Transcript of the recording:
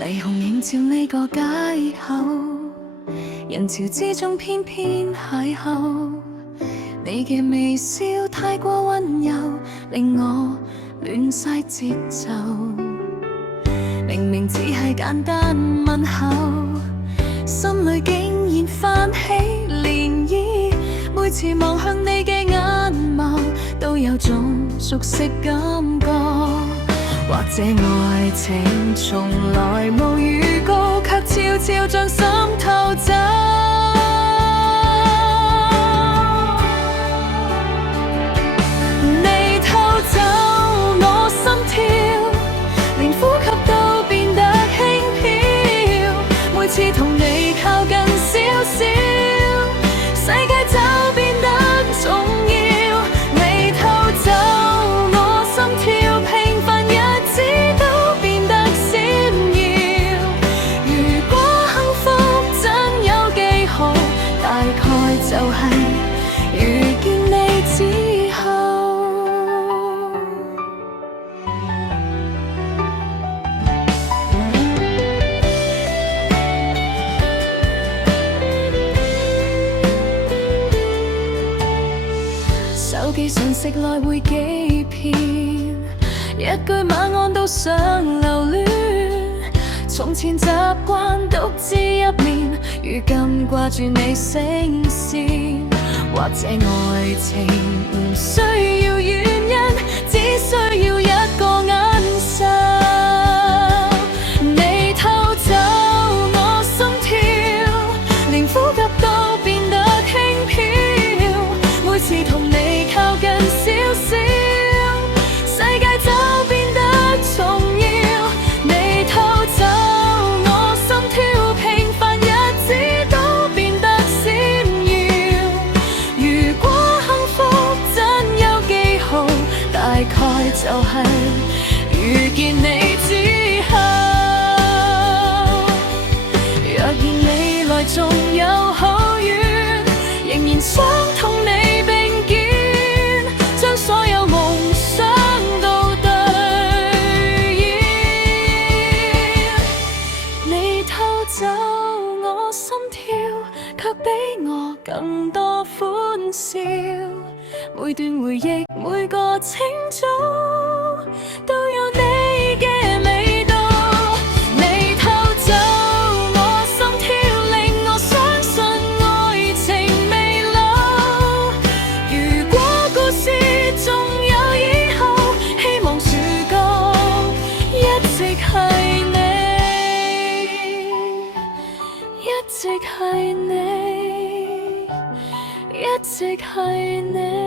霓虹映照呢個街口，人潮之中偏偏邂逅。你嘅微笑太過溫柔，令我亂晒節奏。明明只係簡單問候，心裏竟然泛起漣漪。每次望向你嘅眼眸，都有種熟悉感覺。或者愛情從來無預告，卻悄悄將心偷走。你偷走我心跳，連呼吸都變得輕飄。每次同你靠近少少，世界就變得重要。你偷走我心跳，平凡日子都變得閃耀。如果幸福真有記號，大概就係遇見你之後。手機訊息來回幾遍，一句晚安都想留戀。從前習慣獨自入眠，如今掛住你聲線。或者愛情唔需要原因，只需要一個眼神。你偷走我心跳，連呼吸都變得輕飄。每次同你靠近少少，世界就變得重要。你偷走我心跳，平凡日子都變得閃耀。如果幸福真有記號，大概就係遇見你之後。若然未來仲有好遠，仍然想同你並肩，將所有夢想都兌現。你偷走我心跳，卻比我更多歡笑。每段回憶，每個清早，都有你嘅味道。你偷走我心跳，令我相信愛情未老。如果故事仲有以後，希望主角一直係你，一直係你，一直係你。